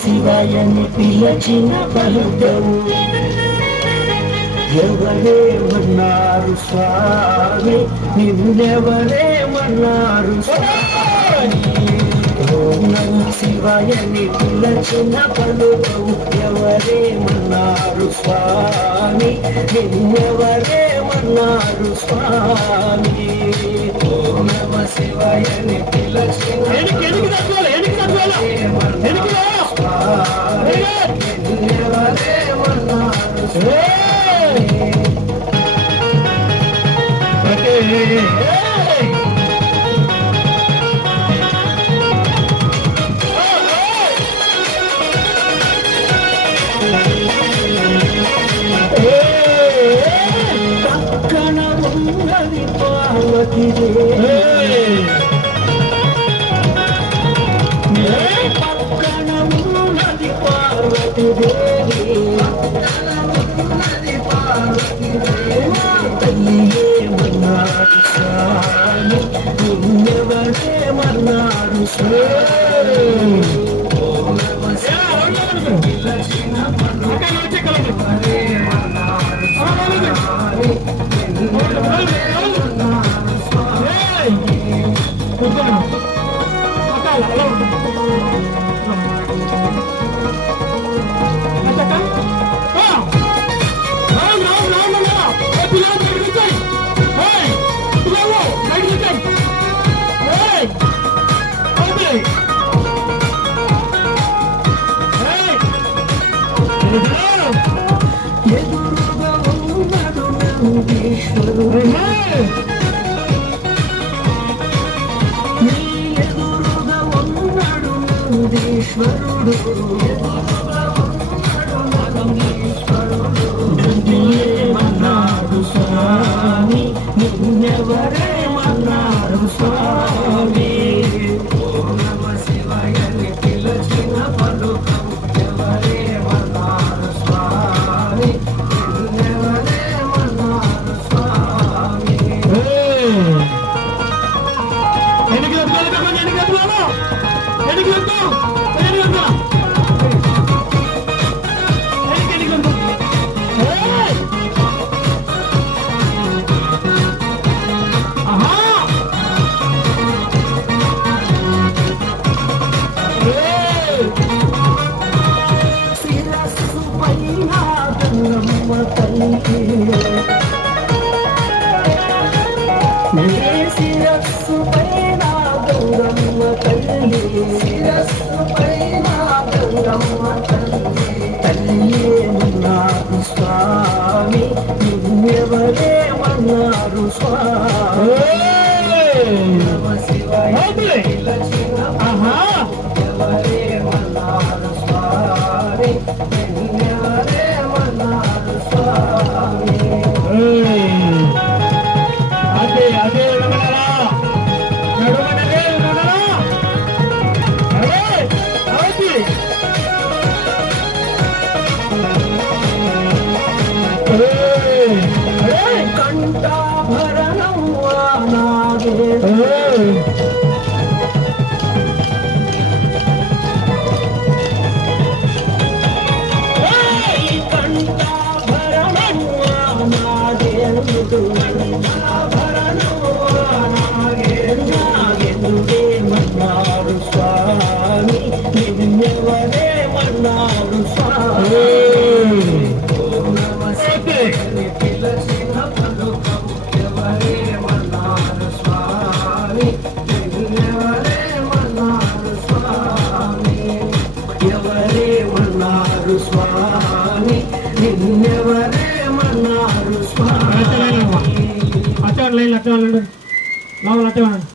శివయని పిలచిన పలుకవు. ఎవరేమన్నారు స్వామి, నిన్నెవరేమన్నారు స్వామి. ఓం నమ శివయని పిలచిన పలుకవు. ఎవరేమన్నారు స్వామి, నిన్నెవరేమన్నారు స్వామి. ఓం నమ శివయని పిలచిన నిన్నెవరేమన్నారు స్వామి. పక్కన ఉన్నది పార్వతి దేవి, పక్కన ఉన్నది పార్వతి దేవి, తల్లి ఏమన్నారు స్వామి, నిన్నెవరేమన్నారు స్వామి. ఎదురుగా ఉన్నాడు నందీశ్వరుడు, నీ ఎదురుగా ఉన్నాడు నందీశ్వరుడు. ఏమన్నారు స్వామి, నిన్నెవరేమన్నారు స్వామి. ఓం నమ శివాయని పిలచిన పలుకవు. ఎవరేమన్నారు స్వామి, నిన్నెవరేమన్నారు స్వామి. శిరస్సు పైన గంగమ్మ తల్లి, శిరస్సు పైన గంగమ్మ తల్లి, శిరస్సు పైన గంగమ్మ తల్లి. తల్లి ఏమన్నారు స్వామి, నిన్నెవరేమన్నారు స్వామి. నమ శివాయ పిలచిన ఎవరేమన్నారు స్వామి, నిన్నెవరేమన్నారు స్వామి. అదే అదే రమణరా, నడుమనదే రమణరా, అదే అవతి. కంఠాభరణం నాగే, కంఠాభరణం నాగేందు, కంఠాభరణం నాగేందుకేమన్నారు స్వామి, నిన్నెవరేమన్నారు స్వామి. ఓం నమ శివాయని పిలచిన పలుకవు. ఎవరేమన్నారు స్వామి, నిన్నెవరేమన్నారు స్వామి. ఎవరేమన్నారు స్వామి, నిన్నెవరేమన్నారు స్వామి.